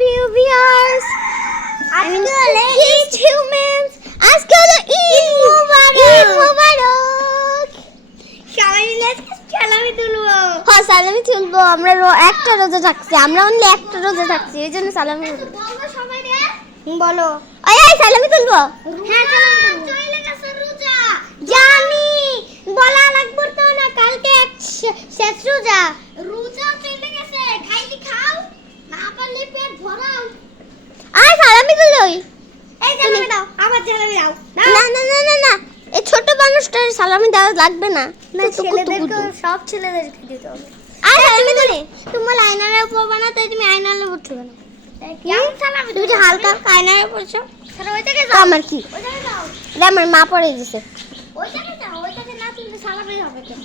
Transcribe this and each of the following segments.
viewers. Eat humans. আজকে হলো ঈদ মোবারক। সবাই মিলে সালামি তুলবো। হ্যাঁ সালামি তুলবো। আমরা একটা রোজা থাকছি, আমরা অনলি একটা রোজা থাকছি, এই জন্য সালামি তুলবো। সবাই রে বলো সালামি তুলবো। হ্যাঁ চলে গেছে রোজা। জানি বলা লাগবে তো না, কালকে শেষ রোজা। রোজা চলে গেছে, খাইলি খাও, না পারলে পেট ভরাও। সালামি তুলই। এই সালামি দাও, আমার সালামি দাও। না না না না না, এই ছোট মানুষটার সালামি দেওয়া লাগবে না। না ছেলেদেরকে, সব ছেলেদেরকে দিতে হবে। সালামি তুলি। তোমার আয়নার উপর বানাতে, তুমি আয়নার উপর উঠবে না। কেমন সালামি? তুমি যে হালকা আয়নার উপর পড়ছো। তাহলে ওইটাকে দাও। আমার কি? ওইটাকে দাও। এটা আমার মা পড়ে দিছে। ওইটাকে দাও, ওইটাকে না তুললে সালামি হবে কেন?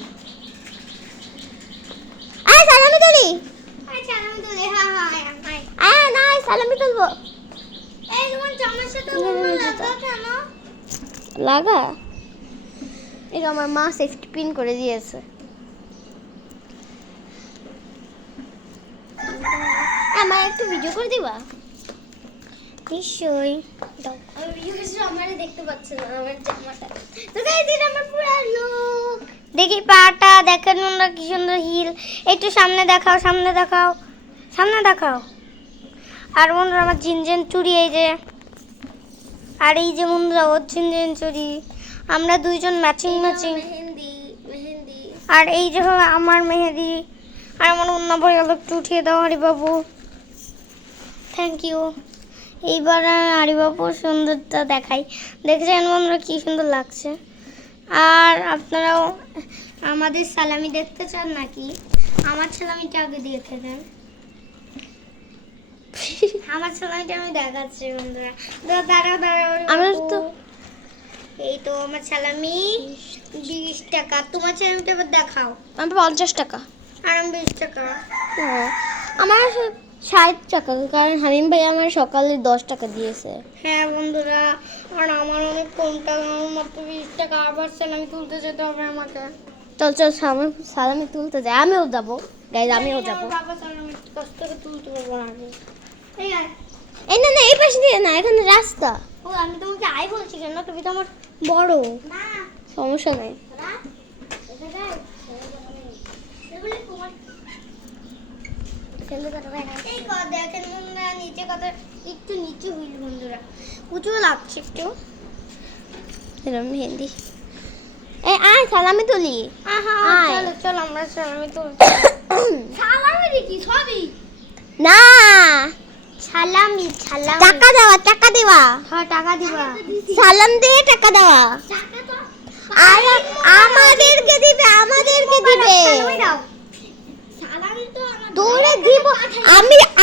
সালামি তুলি। সালামি তুলে, হ্যাঁ। না সালামি তুলবো। এই তোমার জামার সাথে লাগাও কেন? লাগা, এটা আমার মা সেফটি পিন করে দিয়েছে। আমার একটু ভিডিও করে দিবা? নিশ্চয়ই দাও। আমি ভিডিও করছি, আমারে দেখতে পাচ্ছ না আমার জামাটা। তো গাইস এটা আমার পুরো লুক। দেখি পাটা দেখেন বন্ধুরা, কি সুন্দর হিল। একটু সামনে দেখাও, সামনে দেখাও, সামনে দেখাও। আর বন্ধুরা আমার জিনজেন চুড়ি, এই যে। আর এই যে বন্ধুরা ওর জিনজেন চুড়ি। আমরা দুইজন ম্যাচিং ম্যাচিং। মেহেন্দি মেহেন্দি। আর এই যে হলো আমার মেহেদি। আর আমার অন্য পরে গেল, একটু উঠিয়ে দাও হরিবাবু। Thank you. এইবার হরিবাবুর সুন্দরটা দেখাই। দেখছেন বন্ধুরা কি সুন্দর লাগছে? আর আপনারাও আমাদের সালামি দেখতে চান নাকি? আমার সালামিটা আগে দেখে দেন। আমার সালামিটা আমি দেখাচ্ছি বন্ধুরা। দাঁড়াও দাঁড়াও। আমার তো এই তো আমার সালামি 20 টাকা। তোমার সালামিটা এবার দেখাও। আমার 50 টাকা। আর আমি 20 টাকা। আমার 60 টাকা, কারণ হামিম ভাই আমার সকালে 10 টাকা দিয়েছে। হ্যাঁ বন্ধুরা, আর আমার অনেক কম টাকা, আমার মাত্র 20 টাকা। আবার সালামি তুলতে যেতে হবে আমাকে। চল সালামি তুলতে যাই, আমিও যাবো গাইজ, আমিও যাবো। বাবা সালামি কষ্ট করে তুলতে পারবো না আমি। এই আয়। এই না না, এই পাশে দিয়ে না, এখানে রাস্তা। ও আমি তোমাকে আই বলছি কেন? তুমি তো আমার বড়। না সমস্যা নাই। এই কথা দেখেন বন্ধুরা, নিচে কথা একটু নিচু হইল বন্ধুরা, উঁচু লাগছে একটু। এরকম মেহেন্দি। সালামি তুলি। আয়। চলো চলো আমরা সালামি তুলছি। সালামি দেখি সবই না, সালামি সালামি। টাকা দেওয়া, টাকা দেওয়া। হ্যাঁ টাকা দিবা। সালাম দিয়ে টাকা দেওয়া। টাকা তো আর আমাদেরকে দিবে, আমাদেরকে দিবে। সালামি দাও। সালামি তো আমার তোরে দিব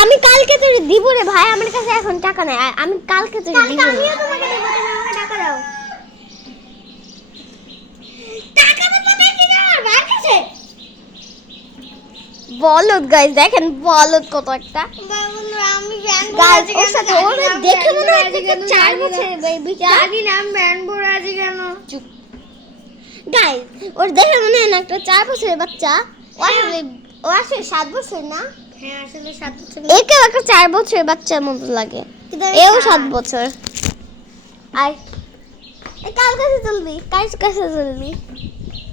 আমি কালকে তোরে দিব রে ভাই, আমার কাছে এখন টাকা নাই, আমি কালকে তোরে কালকে দিব। আমিও তোমাকে দেব, তুমি আমাকে টাকা দাও। টাকা তো পাঠাইছি না আমার ভাইয়ের কাছে। বলদ গাইস, দেখেন বলদ কত একটা। বন্ধুরা আমি ব্যান গাইস ওর সাথে ওর দেখে মনে হয় একটা 4 বছরের বেবিটা। জানি না আমি ব্যান পরে আছি কেন। চুপ গাইস, ওর দেখে মনে হয় না একটা 4 বছরের বাচ্চা। ও আসলে 7 বছর না? হ্যাঁ আসলে 7 বছর। একেও একটা 4 বছরের বাচ্চার মতো লাগে। এও 7 বছর। আর কার কাছে চলবি, কার কাছে চলবি?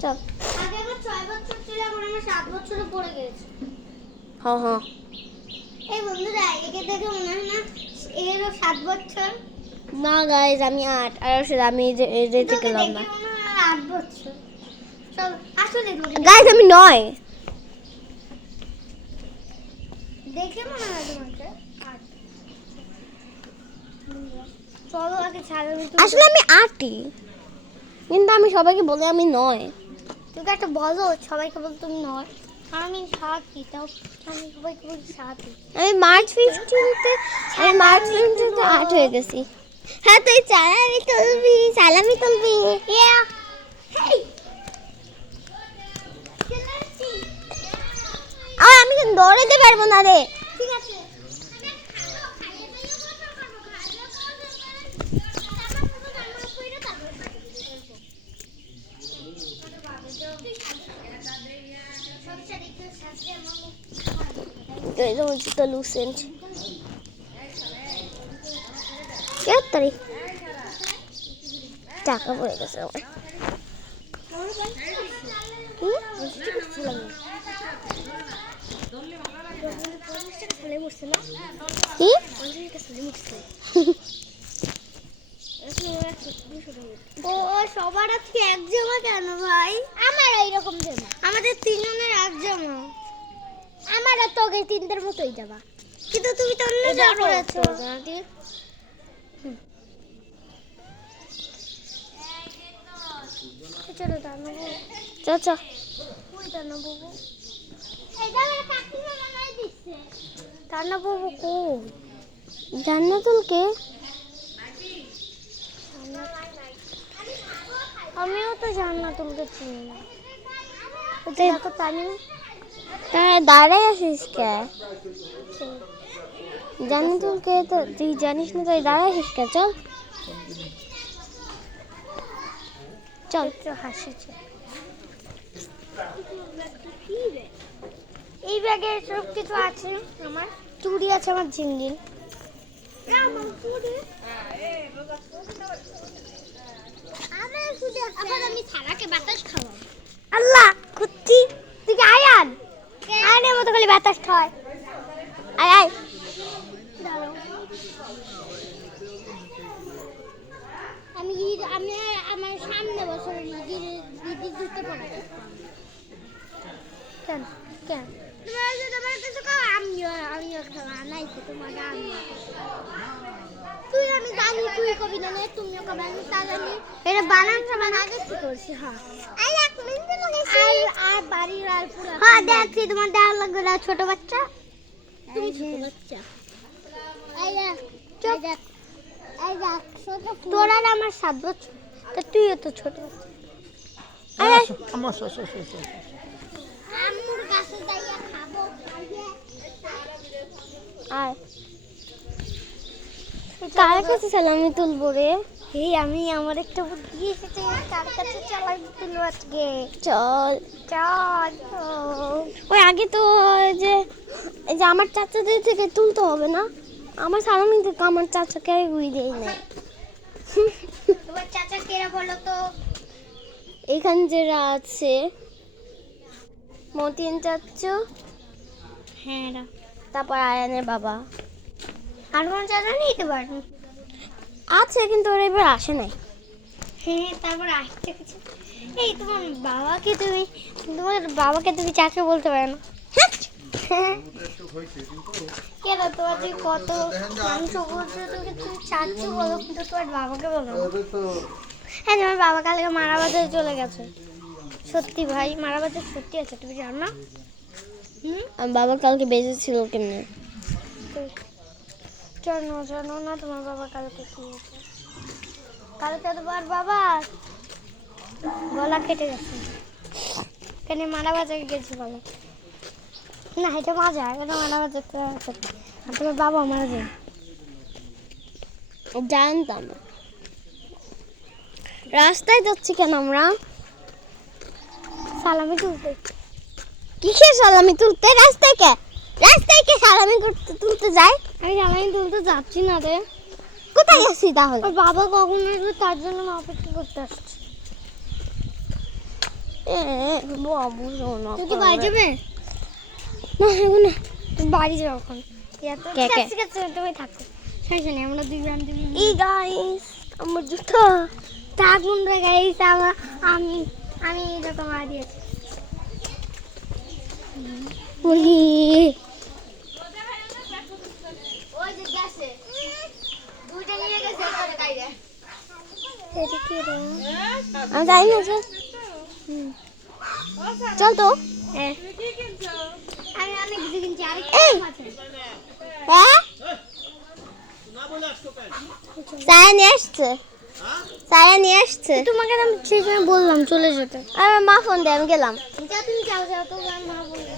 চল। আগে আমার 6 বছর ছিল, এখন আমার 7 বছরে পড়ে গেছে। হ্যাঁ হ্যাঁ। এই বন্ধুরা একে দেখে মনে হয় না এরও 7 বছর? না গাইস, আমি 8 আর আসলে আমি এই যে থেকে তোকে লম্বা। দেখে মনে হয় 8 বছর। চল আসলে গাইস আমি 9। দেখে মনে হয় তোমাকে 8। চলো আগে সালামি তুলি। আসলে আমি 8ই, কিন্তু আমি সবাইকে বলি আমি 9। তুমি একটা বলো, সবাইকে বল তুমি 9। আমি 7ই, তাও আমি সবাইকে বলি 7ই। আমি মার্চ 15তে 8 হয়ে গেছি। হ্যাঁ তুই সালামি তুলবি, সালামি তুলবি। ইয়া হেই আমি কিন্তু দৌড়াতে পারবো না রে। ঠিক আছে। এই যে জুতো লুসেন্ট। তাড়াতাড়ি টাকা পড়ে গেছে আমার। কি? ও সবার আজকে এক জামা কেন ভাই? আমার এইরকম জামা, আমাদের তিনজনের এক জামা। আমারও তোকে তিনটার মতোই জামা, কিন্তু তুমি তো অন্য জামা পরেছো। চলো দাঁড়াবো, চাচা ওই দাঁড়াবো, এটা আমার কাকিমা বানাই দিচ্ছে। দাঁড়াবো কই? জান্নাতুলকে আমিও তো জান্নাতুলকে চিনি না। দেখো তানি, তাই দাঁড়াই আছিস কে? জান্নাতুলকে তো তুই জানিস না, তাই দাঁড়াই আছিস কে? চল চল একটু হাসিছে। এই ব্যাগে সব কিছু আছে, আমার চুড়ি আছে, আমার ঝিমঝিম। আমি ছাড়াকে বাতাস খাওয়াবো। আল্লাহ কুত্তি, তুই কি আয়ান? আয়ানের মতো খালি বাতাস খাওয়ায়। আয় আয়। আমি আমি আমার সামনে বছর দিদি দিতে পারবো। কেন কেন তোমার কিছু খাও, আমিও খাওয়া নাই তো তোমার। তুই আমি জানি তুই কবি না, তুমিও কবি, আমি তা জানি। এটা বানান সামান আগে কি করছি? হ্যাঁ আর এক মিনিট লাগাইছি। আর বাড়ির আর পুরো হ্যাঁ দেখছি তোমার দেওয়া লাগবে না। ছোট বাচ্চা, তুমি ছোট বাচ্চা। এই দেখ চুপ, এই দেখ তোর আর আমার 7 বছর, তা তুইও তো ছোট বাচ্চা। আম্মুর কাছে যাইয়া খাবো। আয়। কার কাছে সালামি তুলবো রে? এই আমি আমার একটা বুদ্ধি এসেছে, কার কাছে চালাই তুলবো আজকে। চল চল। ওই আগে তো এই যে আমার চাচাদের থেকে তুলতে হবে না? আমার সালামি থেকে আমার চাচাকে গুই দেই না। তোমার চাচা কেরা বলো তো? এখানে যারা আছে মতিন চাচু, হ্যাঁ রা। তারপর আয়ানের বাবা আর কোন চাচা নেই তো বাড়ি? আছে, কিন্তু ওরা এবার আসে নাই। হ্যাঁ তারপর আসছে কিছু। এই তোমার বাবাকে তুমি চাচু বলতে পারো না? কেন তোমার তুই কত মাংস বলছো, তোকে তুমি চাচু বলো, কিন্তু তোমার বাবাকে বলো না। হ্যাঁ তোমার বাবা কালকে মারাবাজারে চলে গেছে। সত্যি ভাই, মারাবাজার সত্যি আছে, তুমি জানো না? আমার বাবা কালকে বেঁচে ছিল কেমনে? জানো না তোমার বাবা কালকে কি হয়েছে? কালকে তোমার বাবা গলা কেটে গেছে, কেন মারাবাজারে গেছে বলো না? এটা মজা, এটা মারাবাজার। আর তোমার বাবা মারা যায়। জানতাম না। রাস্তায় যাচ্ছি কেন আমরা? সালামি তুলতে। কিসের সালামি তুলতে? রাস্তায় কে সালামি তুলতে যায়? আমি সালামি তুলতে যাচ্ছি না রে। কোথায় যাচ্ছি তাহলে? ওর বাবা কখন আসবে তার জন্য আমি অপেক্ষা করতে আসছি। বাবু শোনো, তুই কি বাড়ি যাবে? না এখন না, তুই বাড়ি যাও এখন। কে কে? ঠিক আছে তুমি থাকো, সমস্যা নেই, আমরা দুই বান্ধবী। এই গাইস, আমার জুতো। থাক বন্ধুরা, গাইস আমি এরকম বাড়ি আছি। বলি ওই যে গেছে, দুইটা নিয়ে গেছে করে গাইরে। এটা কি রে? আমি যাই না। চল তো। হ্যাঁ আমি কিছু কিনছি। এই হ্যাঁ, সায়া নিয়ে আসছে। তোমাকে আমি সেই সময় বললাম চলে যেতে। আর মা ফোন দে, আমি গেলাম। তুমি যাও তো, মা বলবে।